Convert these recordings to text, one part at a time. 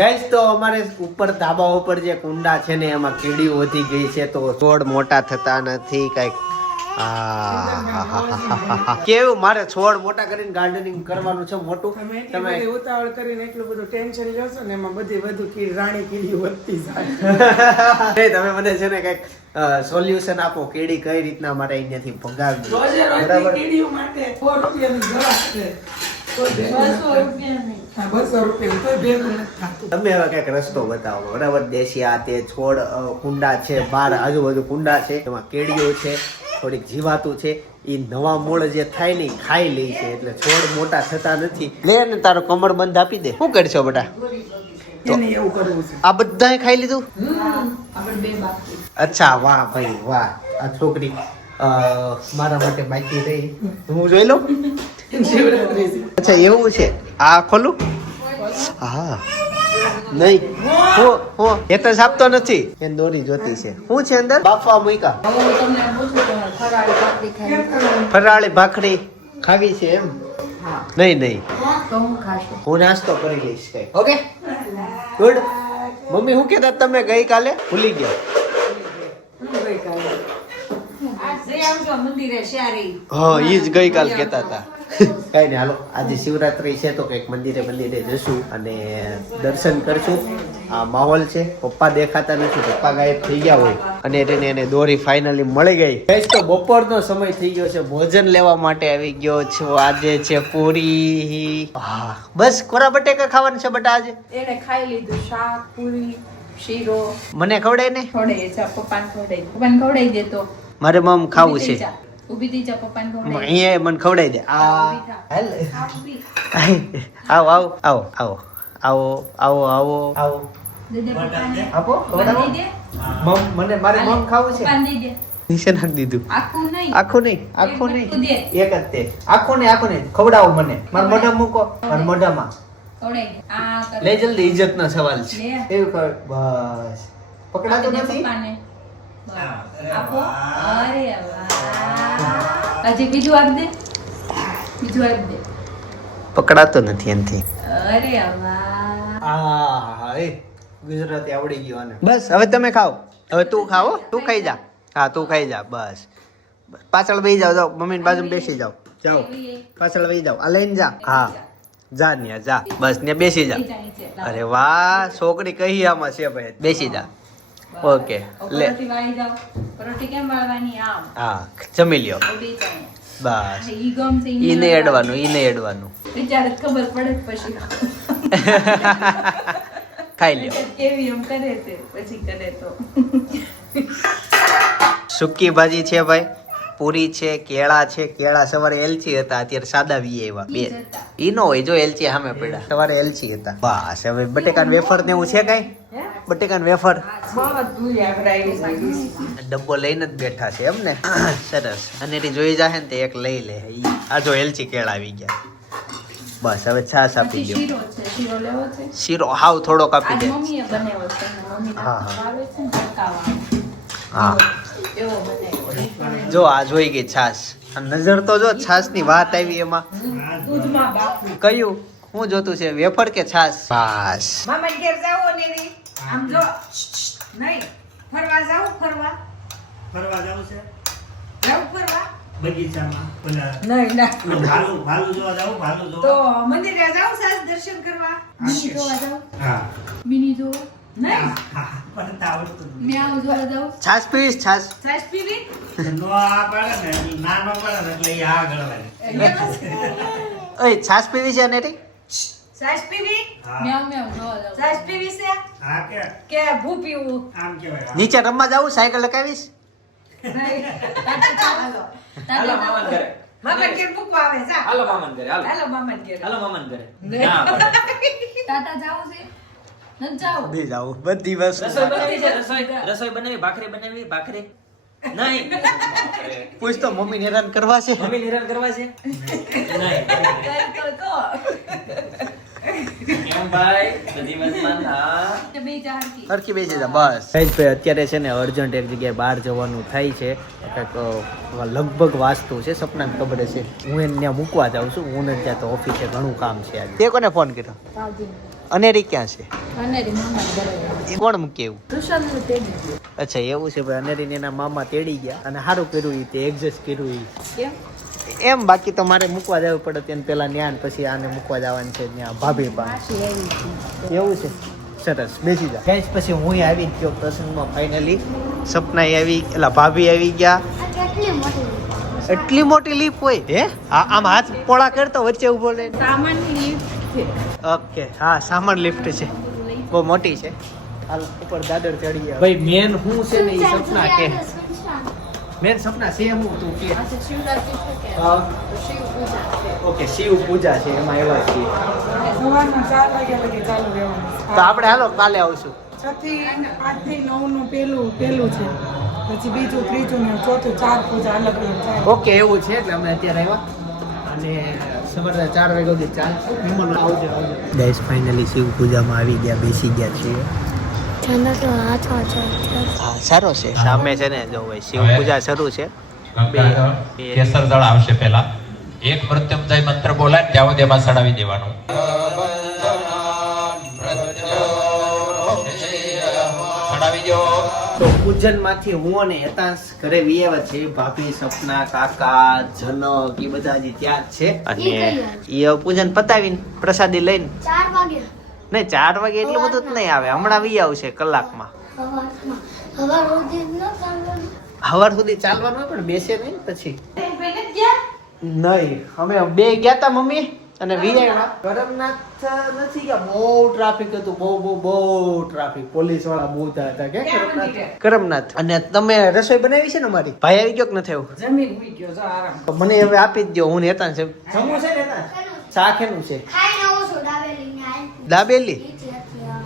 Guys તો અમારે ઉપર ધાબા ઉપર જે કુંડા છે ને એમાં કીડીઓ વધી ગઈ છે તો છોડ મોટા થતા નથી કઈક કેવું મારે છોડ મોટા કરીને ગાર્ડનિંગ કરવાનું છે મોટું તમે ઉતાવળ કરીને એટલું બધું ટેન્શન લેશો ને એમાં બધી વધુ રાણી કીડી વધતી જાય. તમે મને છે ને કઈક સોલ્યુશન આપો કીડી કઈ રીતના મારે અહીંયાથી ભગાવવી. રોજે રોજ બરાબર કીડીઓ માટે 100 રૂપિયાની દવા છે. 200 રૂપિયાની. હા 200 રૂપિયા તો ભેગું નથી થતું. તમે હવે કઈક રસ્તો બતાવો બરાબર. દેશી આ તે છોડ કુંડા છે બાર આજુબાજુ કુંડા છે એમાં કેડીઓ છે થોડીક જીવાતું છે એ નવા મૂળ જે થાય ને ખાઈ લે છે એટલે છોડ મોટા થતા નથી. લે ને તારો કમર બંધ આપી દે. શું કરશો બેટા? એને એવું કરવું છે. આ બધાએ ખાઈ લીધું? આપણે બે બાકી. અચ્છા વાહ ભાઈ વાહ. આ છોકરી મારા માટે બાકી રહી. હું જોઈ લઉં. અચ્છા એવું છે. આ ખોલું? હા નહીં હો એ તો છાપતો નથી. એ દોરી જોતી છે. શું છે અંદર? બાફવા મૂકા હવે હું તમને પૂછું તમારે ફરાળી ભાખરી ખાવી? ફરાળી ભાખરી ખાવી છે એમ? હા. નહીં નહીં તો હું ખાશું. હું નાસ્તો કરી લઈશ કઈ. Okay good. મમ્મી શું કહેતા તમે ગઈકાલે? ભૂલી ગયા. આજ જઈ આવજો મંદિરે શ્યારી. હા ઈ જ ગઈકાલ કહેતા હતા. કઈ નહીં હાલો આજે શિવરાત્રી છે તો કઈક મંદિરે જશું અને દર્શન કરશું. આ માહોલ છે. પપ્પા દેખાતા નથી. પપ્પા ગાયબ થઈ ગયા હોય અને એને દોરી ફાઇનલી મળી ગઈ. ગાઈસ તો બપોરનો સમય થઈ ગયો છે. ભોજન લેવા માટે આવી ગયો છું. આજે છે પૂરી. હા બસ કોરા બટેકા ખાવાનું છે બટા આજે. એને ખાઈ લીધું શાક પૂરી શીરો. મને ખવડાય ને? ખવડાય છે પપ્પાને ખવડાય. પપ્પાને ખવડાવી દે તો. મારે મમ ખાવું છે. ઊભી થઈ જા પપ્પાને ખવડાવી. અહીંયા મને ખવડાવી દે. આ હાલ આવો આવો આવો આવો આવો આવો આવો આવો દે દે પપ્પાને. આપો પપ્પાને દઈ દે. મમ મને મારે મમ ખાવું છે. પપ્પાને દઈ દે. નીચે નાખી દીધું. આખું નહીં. આખું નહીં આખું એક નહીં દે. એક જ તે. આખું નહીં ખવડાવો મને. મારા મોઢામાં મૂકો. મારા મોઢામાં ખવડાવી દે. આ કર. લે જલ્દી. ઇજ્જતનો સવાલ છે. લે. એવું કર બસ. પકડાતો આપી દે નથી. પપ્પાને. બસ. આપો. અરે વાહ. હજી બીજું આપ દે. બીજું આપ દે. પકડાતો નથી એનથી. અરે વાહ. આ એ ગુજરાતી આવડી ગયું આને. બસ હવે તમે ખાઓ. હવે તું ખાઓ. તું ખાઈ જા. હા તું ખાઈ જા બસ. પાછળ બેસી જાઓ. જાઓ મમ્મીની બાજુમાં બેસી જાઓ. જાઓ પાછળ બેસી જાઓ. આ લઈને જા. હા જા ન્યા જા. બસ ન્યા બેસી જા. અરે વાહ છોકરી કઈ આમાં છે ભાઈ. બેસી જા. ઓકે લે. પરોઠી વાળી જાઓ. પરોઠી કેમ વાળવાની? આમ. હા જમી લ્યો. ઉડી જાય. બસ ઈ ગમ છે ઈ નહીં અડવાનું. ઈ નહીં અડવાનું. વિચાર ખબર પડે પછી ખાઈ લ્યો. કેવી એમ કરે છે પછી કરે તો. સુકી ભાજી છે ભાઈ. પૂરી છે. કેળા છે. કેળા સવારે એલચી હતા અત્યારે સાદા વી આવ્યા બે. ઈ નો હોય જો એલચી સામે પડ્યા. સવારે એલચી હતા. બસ હવે બટેકાન વેફર ને એવું છે કઈ? બટેકાન વેફર બધું આવડાવી ડબ્બો લઈને જ બેઠા છે એમ ને? સરસ. અને એની જોઈ જાહે ને તે એક લઈ લે. આ જો એલચી કેળા આવી ગયા. બસ હવે છાસ આપી દો. શીરો છે. શીરો લેવો છે. શીરો હાવ થોડોક આપી આજ દે. મમ્મીએ બનાવ્યો છે. મમ્મી હા, હા. આવે છે ને પકાવવાનો. હા એવો બનાવ્યો. જો આ જોઈ ગઈ છાસ. આ નજર તો જો છાસ ની વાત આવી એમાં. દૂધમાં બાફવું. કયું હું જોતું છે વેફર કે છાસ? બસ મામા ઘેર જાઓ ને રી. આમ જો નહીં ફરવા જાવ ફરવા જવું છે જાવ ફરવા બગીચામાં પેલા નહીં ના ભાલુ જોવા જાવ ભાલુ તો જોવા મંદિરે જાવ સાસ દર્શન કરવા મિની જોવા જાવ હા મિની જોવા નહીં હા પણ આવડતું મ્યાઉ જોવા જાવ છાસ પીવીશ છાસ? સાસ પીવી નથી. નો આ પાડે ને ઈ ના નો પાડે ને એટલે ઈ આ ગળવાય. ઓય છાસ પીવી છે ને રી? સાસ પીવી હા મ્યાઉ મ્યાઉ જોવા જાવ સાસ પીવી છે હા કે ભૂ પીવું આમ કેવાય નીચે રમવા જાવું? સાયકલ લગાવીશ? નહીં હાલો હાલો મામન ઘરે. મામા ઘેર ભૂખ આવે જા હાલો મામન ઘરે. હાલો હાલો મામા ઘેર હાલો મામન ઘરે. નહીં. ના પડે. ટાટા જાવ છે ન જાવ બધી જાવું બધી વસ્તુ. રસોઈ બનાવી છે રસોઈ બનાવી ભાખરી નહીં પૂછ તો મમ્મી હેરાન કરવા છે. મમ્મી હેરાન કરવા છે નહીં તો એમ ભાઈ બધી વસ્તુમાં હા બે ચારકી સરખી બેસી જા બસ. ભાઈ અત્યારે છે ને અર્જન્ટ એક જગ્યાએ બહાર જવાનું થાય છે. કંઈક લગભગ વાસ્તુ છે. સપનાને ખબર છે હું એને ત્યાં મૂકવા જાઉં છું. હું ને ત્યાં તો ઓફિસે ઘણું કામ છે આજે. તે કોને ફોન કર્યો? અનેરી ક્યાં છે અનેરી મામા બરાબર એ કોણ મૂકે એવું ઋષભનું તેડી ગયું. અચ્છા એવું છે ભાઈ અનેરીને એના મામા તેડી ગયા અને સારું કર્યું ઈ તે એડજસ્ટ કર્યું ઈ કેમ એમ બાકી તો મારે મૂકવા જવું પડે તેને પેલા ન્યા ને પછી આને મૂકવા જવાનું છે ત્યાં ભાભી પાસે માસી આવી હતી. એવું છે સરસ બેસી જા ગાઈસ પછી હું આવી જ ગયો પ્રસંગમાં ફાઇનલી સપના આવી એલા ભાભી આવી ગયા એટલી મોટી લીપ હોય હે આમ હાથ પોળા કરતો વચ્ચે ઉભો લઈને સામાનની લિફ્ટ છે. ઓકે હા સામાન લિફ્ટ છે બહુ મોટી છે હાલ ઉપર દાદર ચડી ગયા ભાઈ મેન હું છે ને એ સપના કે મેન સપના છે હું તું કે આજે શિવરાત્રી છે કે હા તો શિવ પૂજા છે. ઓકે શિવ પૂજા છે એમાં એવા છે સવારના 4 વાગ્યા લગી ચાલુ રહેવાનું. તો આપણે હાલો કાલે આવશું 6 થી 8 થી 9 નું પેલું છે, પછી બીજું ત્રીજું ને ચોથું 4 પૂજા અલગ અલગ ચાલે. ઓકે એવું છે એટલે અમે અત્યારે આવ્યા અને સવારના 4 વાગ્યા સુધી ચાલશું વિમલ આવજો ગાઈસ ફાઇનલી શિવ પૂજામાં આવી ગયા બેસી ગયા છીએ હા સારો છે સામે છે ને જો ભાઈ શિવ પૂજા શરૂ છે કેસર દળ આવશે પહેલા એક મૃત્યુંજય મંત્ર બોલાય ને ત્યાં સુધી એમાં સડાવી દેવાનું સડાવી દો તો પૂજન માંથી હું અને હેતાંશ ઘરે વિયેવા છે ભાભી સપના કાકા જનક એ બધા હજી ત્યાં જ છે અને એ પૂજન પતાવીને પ્રસાદી લઈને 4 વાગે નહીં 4 વાગે એટલું બધું જ નહીં આવે હમણાં વી આવશે કલાકમાં હવા રોજી ન ચાલવાનું. સવાર સુધી ચાલવાનું હોય પણ બેસે નહીં પછી નહીં અમે બે ગયા તા મમ્મી અને વિજયમાં કરમનાથ નથી ગયા બહુ ટ્રાફિક હતું બહુ ટ્રાફિક પોલીસ વાળા બહુ હતા કે કરમનાથ અને તમે રસોઈ બનાવી છે ને અમારી ભાઈ આવી ગયો કે નથી આવ્યો જમીન ઉઈ ગયો જો આરામ. તો મને હવે આપી જ દો હું નેતા છે જમવું છે ને શાક એનું છે ખાઈને આવો છો ડાબેલીને આઈ. દાબેલી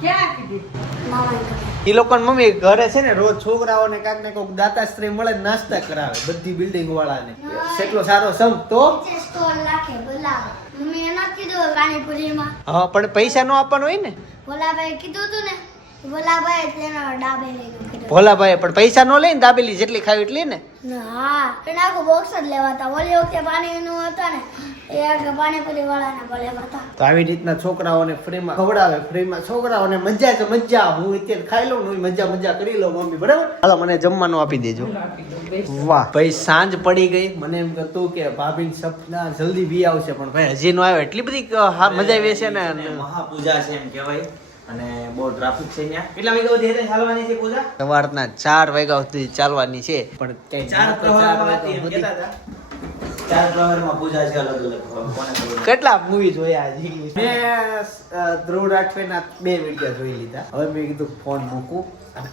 ક્યાં કીધી? મામાને ઘરે. એ લોકો મમ્મી ઘરે છે ને રોજ છોકરાઓને કાંક ને કોઈક દાતાશ્રી મળે ને નાસ્તા કરાવે બધી બિલ્ડિંગ વાળાને કેટલો સારો સંગ તો નીચે સ્ટોલ રાખે બોલાવે. મમ્મીએ ન કીધું પાણીપુરીમાં. હા પણ પૈસા નો આપવાનો હોય ને ભોલાભાઈ કીધું તું ને, ભોલાભાઈ તેના ડાબેલીનું કીધું. ભોલાભાઈ પણ પૈસા નો લઈને દાબેલી જેટલી ખાવી એટલી ને હા એને આખું બોક્સ જ લેવાતા. ઓલી વખતે પાણીનું હતા ને એ આગળ પાણીપુરી વાળાને ભલે હતા. તો આવી રીતના છોકરાઓને ફ્રીમાં ખવડાવે ફ્રીમાં છોકરાઓને મજા જ મજા હું અત્યારે ખાઈ લઉં ને મજા કરી લઉં મમ્મી બરાબર હાલો મને જમવાનું આપી દેજો વાહ ભાઈ સાંજ પડી ગઈ મને એમ કહેતું કે ભાભી સપના જલ્દી બી આવશે પણ ભાઈ હજી નો આવ્યો એટલી બધી મજા આવી છે ને મહાપૂજા છે એમ કહેવાય અને બહુ ટ્રાફિક છે ત્યાં કેટલા વાગ્યા સુધી હેઠળ ચાલવાની છે પૂજા સવારના 4 વાગ્યા સુધી ચાલવાની છે પણ કઈ ચાર પ્રહરમાં હતી એમ કહેતા હતા ચાર પ્રહરમાં પૂજા છે અલગ અલગ કોને ખબર કેટલા મૂવી જોયા હજી મેં ધ્રુવ રાઠવેના 2 વિડીયો જોઈ લીધા હવે મેં કીધું ફોન મૂકું અને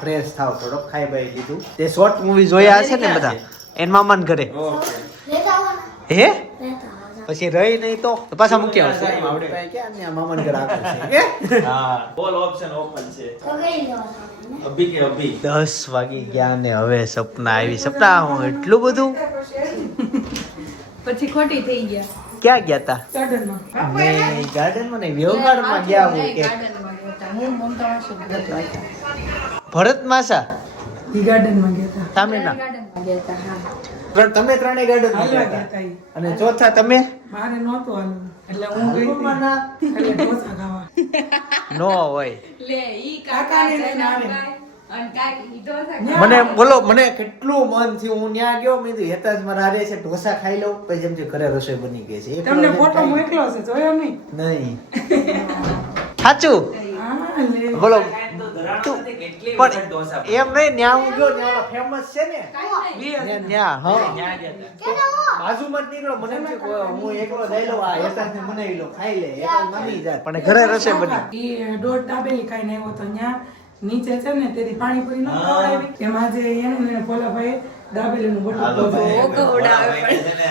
ફ્રેશ થાવ થોડો ખાઈ બાઈ લીધું તે શોર્ટ મૂવી જોયા હશે ને બધા એન મામાન ઘરે લેતા આવો ને. હે લેતા આવો. પછી રહી નહીં તો પાછા મૂકી આવશે આપણે પાસે ક્યાં ને મામાન ઘર આગળ છે કે હા બોલ ઓપ્શન ઓપન છે તો કઈ લેવાના ને? અભી કે અભી 10 વાગી ગયા ને હવે સપના આવી સપના હું એટલું બધું પછી ખોટી થઈ ગયા. ક્યાં ગયા તા ગાર્ડનમાં. મેં ગાર્ડનમાં નહીં વ્યવહારમાં ગયા હું કે ગાર્ડનમાં ગયા હતા. હું મમતા માસી ગયા હતા. ભરત માસા ઈ ગાર્ડનમાં ગયા હતા. સામેના ગાર્ડનમાં ગયા હતા, હા. તમે ત્રણેય ગાર્ડન હાલવા ગયા હતા ઈ. અને ચોથા તમે મારે નહોતું હાલવું. એટલે હું ગઈ હતી. એટલે ઢોસા ખાવા. નો હોય લે ઈ કાકાને કાકા લઈને આવે. અને કાકી ઈ ઢોસા મને બોલો મને કેટલું મન થયું હું ત્યાં ગયો મેં કીધું હેતાજ મારા હારે છે ઢોસા ખાઈ લઉં પછી જેમ છે ઘરે રસોઈ બની ગઈ છે એકલો તમને જેમ ફોટો ખાઈ- મોકલ્યો છે જોયો નહીં? નહીં સાચું હા લે. બોલો તો ધરાણો નથી કેટલી પણ વખત ઢોસા એમ નહીં ન્યા હું ગયો ન્યા ફેમસ છે ને લે. ન્યા હા ત્યાં ગયા હતા. કેનો હો? બાજુમાં જ નીકળો મને એમ થયું કે હું એકલો જઈ લઉં આ હેતાજને બનાવી લઉં ખાઈ લે હેતાજ માની જાય પણ ઘરે રસોઈ બની ઈ દોઢ દાબેલી ખાઈને આવ્યો તો ન્યા નીચે છે ને તેથી પાણીપુરી ન ખવડાવી એમાં જે એનું ને ભોલાભાઈ દાબેલીનું બટુક હાલો ભાઈ, બધું ભોલાભાઈ છે ને,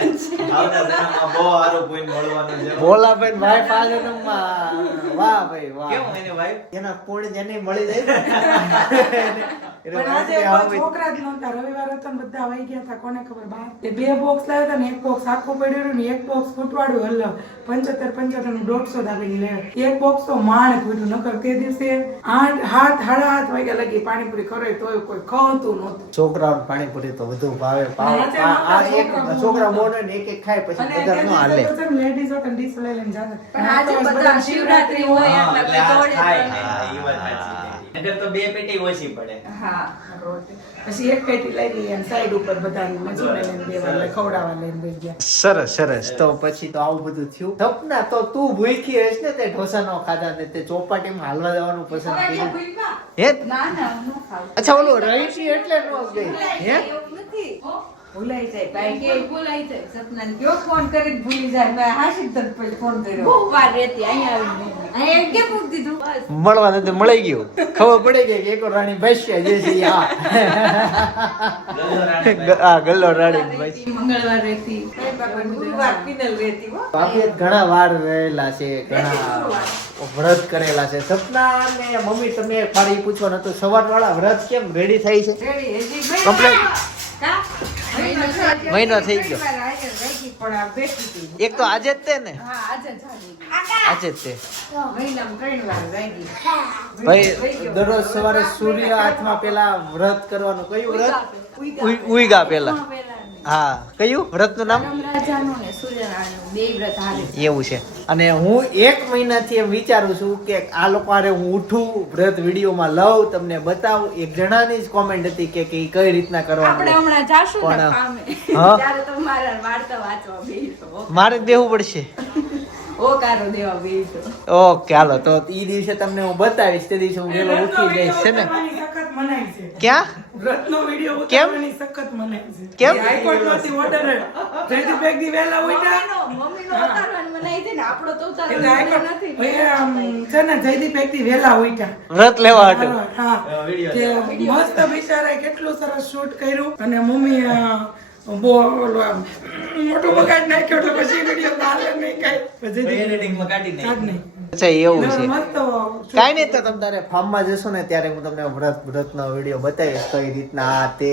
આવતા જન્મમાં બહુ સારું point મળવાનું છે. ભોલાભાઈ ભાઈ પાલનમાં વાહ ભાઈ વાહ કેવું એને vibe? એના કોણ જેને મળી જાય પણ આજે કોઈ છોકરા જ નહોતા, રવિવાર હતો ને બધા વહી ગયા હતા, કોને ખબર બહાર. તે 2 બોક્સ લાવ્યા હતા ને, એક બોક્સ આખું પડ્યું ને એક બોક્સ ફૂટવાડું હલ્લો 75 નું 150 દાબેલી લાવ્યા. એક બોક્સ તો માણ ફૂટ્યું, નકર તે દિવસે 7:30 વાગ્યા લગી પાણીપુરી ખવાય તોય કોઈ ખાતું નહોતું. છોકરાઓને પાણીપુરી તો વધુ ભાવે. છોકરા મોડે ને એક ખાય પછી અને બધા નો હાલે. લેડીઝ હતા ડીશ લઈ લઈને જાતા. પણ આજે બધા શિવરાત્રી હોય એટલે એટલે કોઈ આ તોડે ખાય પણ ને, એ વાત સાચી છે. નહીંતર તો 2 પેટી ઓછી પડે. હા પછી એક પેટી લઈ લઈએ અને સાઈડ ઉપર બધા મજૂરને લઈને દેવા એટલે ખવડાવવા લઈને બેસી ગયા. સરસ સરસ. તો પછી તો આવું બધું થયું. સપના તો તું ભૂખી હશ ને, તે ઢોસા નો ખાધા ને તે ચોપાટીમાં હાલવા જવાનું પસંદ કર્યું હે? ના ના હું ન ખાઉં. અચ્છા ઓલું રહીશી એટલે નો ગઈ હે? એવું નથી ભૂલાઈ જાય ભાઈ કે બોલાઈ જાય સપનાને કયો ફોન કરીને ભૂલી જાય મેં હાશી તરત પછી ફોન કર્યો બહુ વાર રહેતી અહીંયા આવીને અહીંયા કેમ મૂકી દીધું બસ મળવા નથી મળી ગયું. ખબર પડી ગઈ કે એક રાણી ભાષ્યા જે છે આ ગલ્લો રાણી ભાઈ. મંગળવાર રહેતી કઈ બાપા ગુરુવાર ફિનલ રહેતી હો બાપીએ ઘણા વાર રહેલા છે, ઘણા વ્રત કરેલા છે. સપના ને મમ્મી તમે પાડી પૂછો ને તો સવાર વાળા વ્રત કેમ રેડી થાય છે? રેડી હજી ભાઈ કમ્પ્લીટ કા મહિનો થઈ ગયો. પણ આ બેઠી હતી એક તો આજે જ તે ને, હા આજે ચાલી આજે જ તે મહિનામાં 3 વાર વાગી ભાઈ. દરરોજ સવારે સૂર્ય હાથમાં પેલા વ્રત કરવાનું. કયું વ્રત? ઉઈગા પેલા. હા, કયું વ્રત નું નામ? રાજાનું ને સૂર્યનારાયણનું બે વ્રત હાલે એવું છે. અને હું 1 મહિનાથી એમ વિચારું છું કે આ લોકો હારે હું ઉઠું, વ્રત વિડીયોમાં લઉં, તમને બતાવું. એક જણાની જ કોમેન્ટ હતી કે કઈ રીતના આપણે કરવાનું. હમણાં જાશું ને પણ કામે હા, ત્યારે તો મારા વાર્તા વાંચવા બેસો મારે જ દેવું પડશે. ઓ કારો દેવા બેસો ઓકે હાલો, તો ઈ દિવસે તમને હું બતાવીશ. તે દિવસે હું વેલો ઉઠી જઈશ છે ને. સખત મનાય છે. ક્યાં? વ્રતનો વિડિયો કેમ? ઉતારવાની સખત મનાય છે. કેમ? એ હાઈકોર્ટમાંથી order હે. જયદીપ એક દી વહેલા ઉઠ્યા. મમ્મીનો ઉતારવાનું મનાઈ છે ને આપણો તો એટલે ઉતારવાનું હાઈકોર્ટ નથી ભાઈ આમ છે ને જયદીપ એક દી વહેલા ઉઠ્યા. વ્રત લેવા હતું. હા, વિડિયો કે મસ્ત બિચારાએ કેટલું સરસ શૂટ કર્યું અને મમ્મી બોલો આમ મોટું બગાડ નાખ્યો એટલે પછી વિડિયો ચાલે નહીં કાંઈ. પછી એડિટિંગમાં કાઢી કાઢ નાખી. નહીં. અચ્છા એવું છે. મસ્ત કાઈ નહીં, તો તમે તારે ફાર્મમાં જશો ને ત્યારે હું તમને વ્રતનો વિડીયો બતાવીશ કઈ રીતના આ તે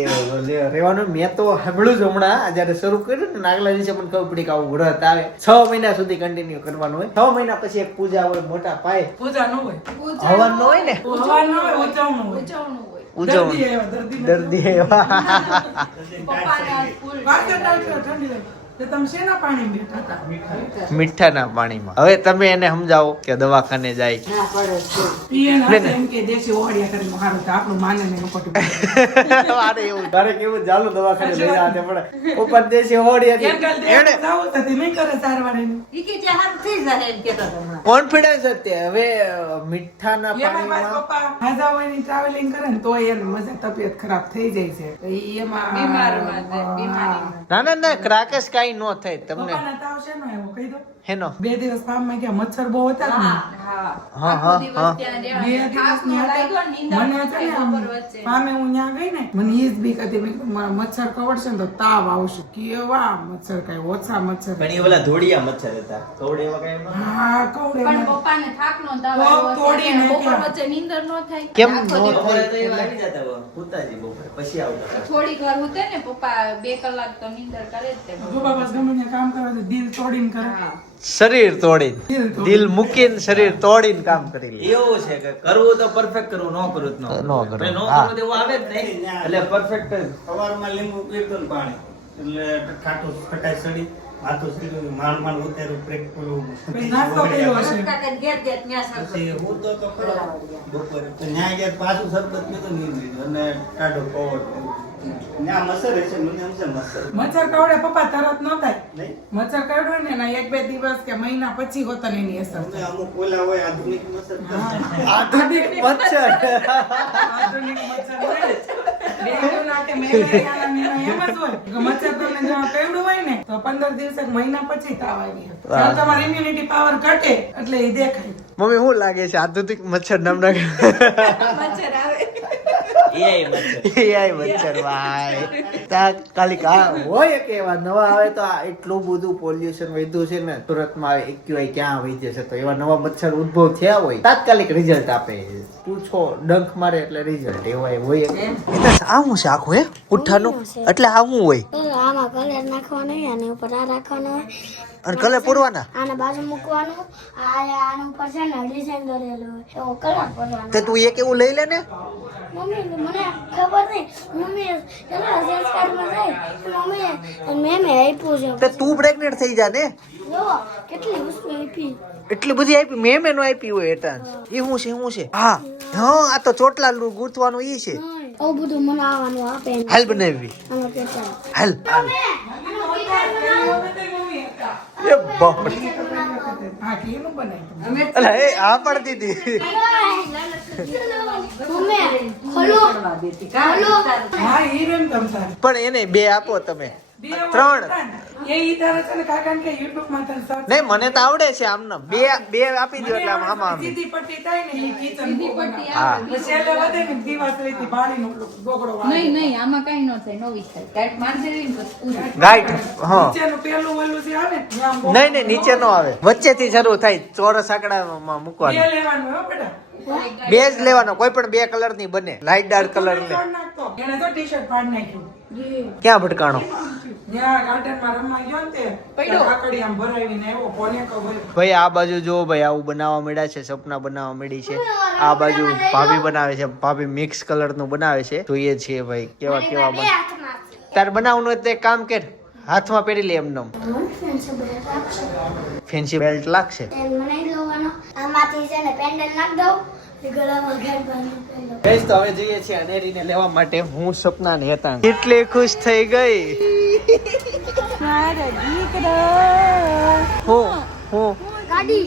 રહેવાનું. મેં તો સાંભળ્યું જ હમણાં જયારે શરૂ કર્યું ને આગલા દિવસે મને ખબર પડી કે આવું વ્રત આવે. 6 મહિના સુધી કન્ટિન્યુ કરવાનું હોય. 6 મહિના પછી એક પૂજા હોય મોટા પાયે. પૂજા ન હોય. હવન નો હોય ને, હવા ન હોય, ઉજવણું હોય. ઉજવણું હોય દર્દી ઉજવણ આવ્યા, દર્દી દર્દી આવ્યા. પપ્પાના ફૂલ વાસણ આવશે, ઠંડી લાગે. તે તમે શેના પાણી બેઠા હતા? મીઠાના પાણીમાં. હવે તમે એને સમજાવો કે દવાખાને જાય. ના પડે છે ઈ એને હાથે એમ કે દેશી ઓળિયા કરીને હારું તો આપણું માને ને ખોટું બોલે. મારે એવું તારે કેવું ચાલુ દવાખાને લઈ જવા પડે. ઉપર દેશી હોડી હતી કેમ કાલ એને દેશ જાવું તો તે નહીં કરે સારવાર એની. ઈ કે જે હારું થઈ જાય એમ કહેતા હતા હમણાં કોન્ફિડન્સ હતી. હવે મીઠાના એમાં મારા પાણીમાં પપ્પા હાજા હોય ની ટ્રાવેલિંગ કરે ને તોય એને મજા તબિયત ખરાબ થઈ જાય છે. તો ઈ એમાં બીમારમાં થાય, બીમારીમાં. ના ના ના ક્રાકસ કાઈ નો થાય તમને. પપ્પાના તાવ શેનો આવ્યો કહી દો. હેનો 2 દિવસ ફાર્મમાં ગયા, મચ્છર બહુ હતા ને. હા હા, આખો હા, દિવસ હા. ત્યાં 2 રહેવાનું. થાક દિવસની નો હતા. લાગ્યો ને નીંદર મને નો છે ને થાય આમ બપોર વચ્ચે. ફાર્મે હું ત્યાં ગઈ ને મને ઈ જ બીક હતી. મેં કીધું મારા મચ્છર કવડશે ને તો તાવ આવશે. કેવા મચ્છર કાંઈ ઓછા મચ્છર. પણ એ ઓલા ધોળિયા મચ્છર હતા. કવડે એવા કાંઈ નહોતા. હા કવડે પણ મને. પપ્પાને થાક નો તાવ પગ આવ્યો તોડીને હશે. બપોર ગયા. વચ્ચે નીંદર નો થાય કેમ આખો નો દિવસ. બપોરે તો એવા આવી જતા હોય. હુતાજી બપોરે પછી આવતા. થોડીક વાર ઉતે ને પપ્પા 2 કલાક તો નીંદર કરે જ તે પપ્પા બસ ગમે ત્યાં કામ કરે તો દિલ તોડીને કરે. હા શરીર તોડીને, દિલ મૂકીને શરીર તોડીને કામ કરી લે. એવું છે કે કરવું તો પરફેક્ટ કરવું, ન કરવું તો ન ન કરવું. કરવું. ન હા. કરવું તો એવું આવે જ નહીં. એટલે પરફેક્ટ સવારમાં લીંબુ પીતું ને પાણી એટલે ખાટું ખટાઈ સડી માથું સીધું માંડ માંડ ઉતાર્યું બ્રેક પેલું પછી નાસ્તો કર્યો હશે. કાકા ઘેર ઘેર ત્યાં સરબત પછી હું તો ખરો બપોરે તો ન્યા ગયા પાછું શરબત પીધું નહીં લીધું અને ટાઢો પવન ન્યા મસર હશે મને એમ છે મસર મચ્છર કવડે પપ્પા તરત ન થાય. નહીં મચ્છર કવડે ને એના 1-2 દિવસ કે મહિના પછી હોતા ને એની અસર અમે થાય. અમુક ઓલા હોય આધુનિક મસર આધુનિક મચ્છર. આધુનિક મચ્છર હોય ને. ડેન્ગ્યુના કે મેલેરિયાના ને એના એમ જ હોય કે મચ્છર તમને જો કવડું હોય ને તો 15 દિવસે કે મહિના પછી તાવ આવી જાય. ત્યારે તમારી ઇમ્યુનિટી પાવર ઘટે એટલે એ દેખાય. મમ્મી શું લાગે છે આધુનિક મચ્છર નામના? મચ્છર આવે AI મચ્છર ભાઈ તાત્કાલિક હોય કે એવા નવા આવે તો આ એટલું બધું પોલ્યુશન વધ્યું છે ને સુરતમાં AQI ક્યાં વધી જશે તો એવા નવા મચ્છર ઉદ્ભવ થયા હોય તાત્કાલિક રિઝલ્ટ આપે પૂછો ડંખ મારે એટલે રિઝલ્ટ એવા હોય આ હું છે આખું હે પુઠ્ઠાનું એટલે આ શું હોય આમાં કલર નાખવાનો હોય અને ઉપર આ રાખવાનો હોય અને કલર પૂરવાના આને બાજુ મૂકવાનું આના ઉપર છે ને ડિઝાઇન દોરેલું હોય એવો કલર કરવાનો તે તું એક એવું લઈ લે ને મમ્મી મને ખબર નહીં મમ્મી પેલા સંસ્કારમાં જાય મમ્મી મેમે આપ્યું છે તે તું પ્રેગ્નેન્ટ થઈ જા ને જો કેટલી વસ્તુ આપી એટલી બધી આપી મેં મેનો આપી હોય એટા એ શું છે હા હા આ તો ચોટલા ગૂંથવાનું ઈ છે આવું બધું બનાવવાનું આપે હાલ બનાવી આમાં કેટલા હાલ એ બાપ રે. હા કેનું બનાવ્યું અલા એ આ પડતી હતી મમ્મી ખોલો ખોલો હા હીરેન તમ તારે પણ એને બે આપો તમે બે ત્રણ એ ઈ તારે છે ને કાકાને કે YouTube માં તને search નહીં મને તો આવડે છે આમને બે આપી દો એટલે આમ આમ સીધી પટ્ટી થાય ને ઈ kitchen બનાવે. હા પછી છેલ્લે વધે ને દીવાસ રેતી બાળીનો ઓલો ગોગડો વાળે. નહીં આમાં કઈ ન થાય નવી થાય કાંઈક મારજે ને બસ પૂરું. ગાઈટ હા નીચેનું પેલું ઓલું જે આવે ને ત્યાં આમ નહીં નીચે નો આવે વચ્ચેથી શરૂ થાય ચોરસ આંકડામાં બે મૂકવાનું લેવાનું હો બેટા બે જ લેવાનો કોઈ પણ બે કલર ની બને લાઈટ ડાર્ક કલર લે તોડ નાખતો. એને તો ટી-શર્ટ ફાડી નાખ્યું ક્યાં ભટકાણો જ્યાં ગાર્ડનમાં રમવા ગયો ને તે કાકડી આમ ભરાવીને આવ્યો કોને ખબર ભાઈ આ બાજુ જો ભાઈ આવું બનાવવા મળ્યા છે સપના બનાવવા મળી છે આ બાજુ ભાભી બનાવે છે ભાભી મિક્સ કલર નું બનાવે છે જોઈએ છીએ ભાઈ કેવા કેવા બને તાર બનાવવાનું હોય તો એક કામ કર હાથમાં પહેરી લે એમને ફેન્સી બેલ્ટ લાગશે બનાવી લેવાનો આમાંથી છે ને પેન્ડલ નાખ દઉં એ ગળામાં ઘાટ બાંધી પહેલો ગઈશ તો હવે જઈએ છીએ અનેરીને લેવા માટે હું સપના ને હતા કેટલી ખુશ થઈ ગઈ હું ગાડી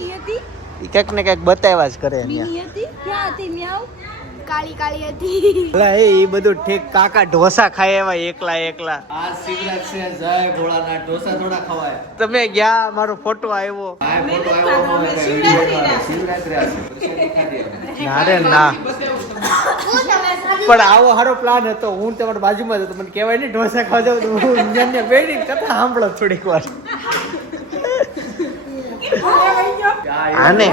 ક્યાંક ને ક્યાંક બતાવ્યા જ કરે અહીંયા. કાળી કાળી હતી અલા એ બધું ઠીક કાકા ઢોસા ખાય એવા એકલા આ શિવરાજ છે જય ભોળાનાથ ઢોસા થોડા ખવાય તમે ગયા મારો ફોટો આવ્યો ના રે ના પણ આવો સારો પ્લાન હતો હું તમારા બાજુમાં જ હતો મને કહેવાય ને ઢોસા ખાવા જાવ તો હું ને બેડી કથા સાંભળો થોડીક વાર આને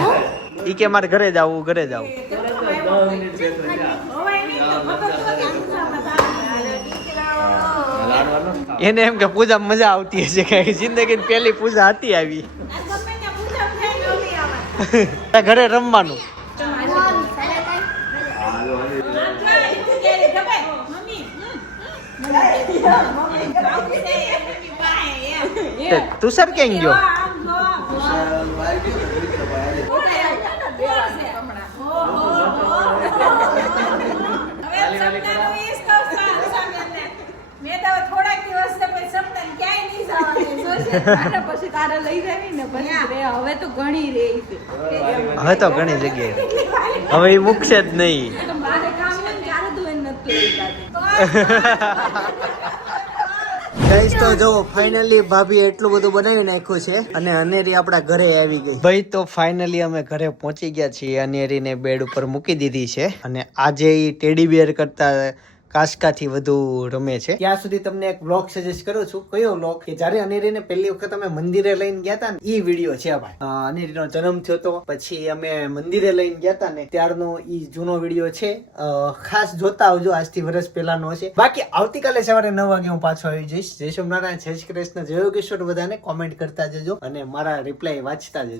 ઈ કે મારે ઘરે જાવું એને એમ કે પૂજા મજા આવતી હશે કે જિંદગીની પહેલી પૂજા હતી આવી ઘરે રમવાનું તુષાર ક્યાં ગયો પછી તારે લઈ જાવી ને પછી રે હવે તો ઘણી રે હવે તો ઘણી જગ્યાએ હવે એ મૂકશે જ નહીં મારે કામ હોય ને ત્યારે તું એને નથી લઈ જાતી ગાઈસ તો જો ફાઇનલી ભાભી એટલું બધું બનાવી નાખ્યું છે અને અનેરી આપણા ઘરે આવી ગઈ ભાઈ તો ફાઇનલી અમે ઘરે પહોંચી ગયા છીએ અનેરીને બેડ ઉપર મૂકી દીધી છે અને આજે ઈ ટેડી બિયર કરતા કાસ્કાથી વધુ રમે છે ત્યાં સુધી તમને એક વ્લોગ સજેસ્ટ કરું છું કયો વ્લોગ કે જ્યારે અનેરીને પહેલી વખત અમે મંદિરે લઈને ગયા હતા ને ઈ વિડીયો છે ભાઈ અનેરીનો જન્મ થયો તો પછી અમે મંદિરે લઈને ગયા હતા ને ત્યારનો ઈ જૂનો વિડીયો છે ખાસ જોતા આવજો આજથી વર્ષ પહેલાનો છે બાકી આવતીકાલે સવારે 9 વાગે હું પાછો આવી જઈશ જય સોમનારાયણ જય શ્રી કૃષ્ણ જય યોગેશ્વર બધાને કોમેન્ટ કરતા જજો અને મારા રિપ્લાય વાંચતા જજો